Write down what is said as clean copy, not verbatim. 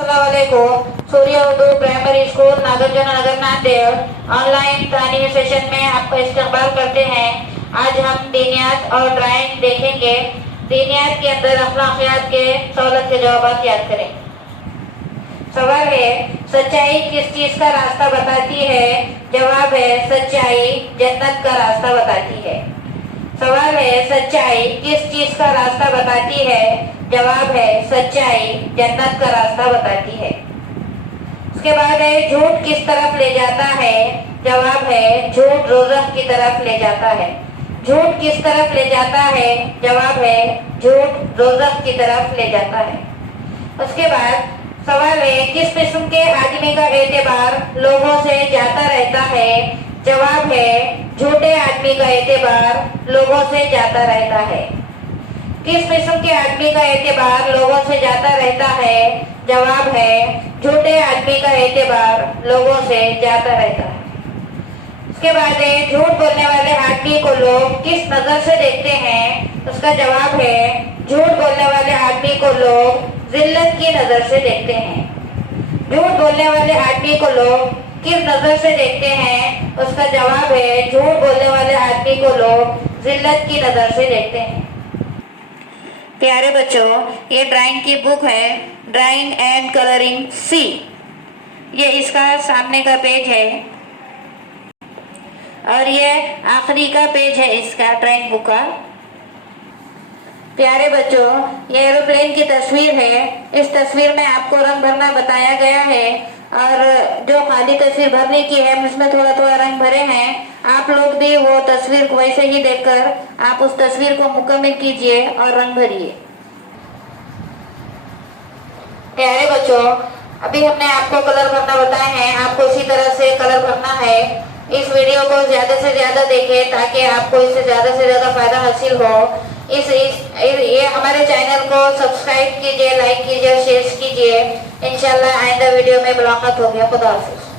अस्सलामुअलैकुम। सूर्य Urdu primary school Nagarjuna नगर Nanded online तालीमी session में आपका इस्तकबाल करते हैं। आज हम दीनियात और ड्राइंग देखेंगे। दीनियात के अंदर अखलाकियात के सवाल के जवाब याद करें। सवाल है, सच्चाई किस चीज का रास्ता बताती है? जवाब है, सच्चाई जन्नत का रास्ता बताती है। सवाल है, सच्चाई किस चीज का रास्ता बताती है? जवाब है, सच्चाई जन्नत का रास्ता बताती है। उसके बाद है, झूठ किस तरफ ले जाता है? जवाब है, झूठ दोज़ख की तरफ ले जाता है। झूठ किस तरफ ले जाता है? जवाब है, झूठ दोज़ख की तरफ ले जाता है। उसके बाद सवाल है, किस किस्म के आदमी का एतबार लोगों से जाता रहता है? जवाब है, झूठे आदमी का एतबार लोगों से जाता रहता है। किस किस्म के आदमी का एतबार लोगों से जाता रहता है? जवाब है, झूठे आदमी का एतबार लोगों से जाता रहता है। उसके बाद है, झूठ बोलने वाले आदमी को लोग किस नजर से देखते हैं? उसका जवाब है, झूठ बोलने वाले आदमी को लोग जिल्लत की नजर से देखते हैं। झूठ बोलने वाले आदमी को लोग किस नजर से देखते हैं? उसका जवाब है, झूठ बोलने वाले आदमी को लोग जिल्लत की नजर से देखते हैं। प्यारे बच्चों, ये ड्राइंग की बुक है, ड्राइंग एंड कलरिंग सी। ये इसका सामने का पेज है और ये आखिरी का पेज है इसका ड्राइंग बुक का। प्यारे बच्चों, ये एरोप्लेन की तस्वीर है। इस तस्वीर में आपको रंग भरना बताया गया है और जो खाली तस्वीर भरने की है उसमें थोड़ा थोड़ा रंग भरे हैं। आप लोग भी वो तस्वीर को वैसे ही देखकर आप उस तस्वीर को मुकम्मल कीजिए और रंग भरिए। प्यारे बच्चों, अभी हमने आपको कलर भरना बताए हैं, आपको इसी तरह से कलर भरना है। इस वीडियो को ज्यादा से ज्यादा देखें ताकि आपको इससे ज्यादा से ज्यादा फायदा हासिल हो। ये हमारे चैनल को सब्सक्राइब कीजिए, लाइक कीजिए, शेयर कीजिए। इंशाल्लाह आइंदा वीडियो में मुलाकात होगी। खुदा हाफिज़।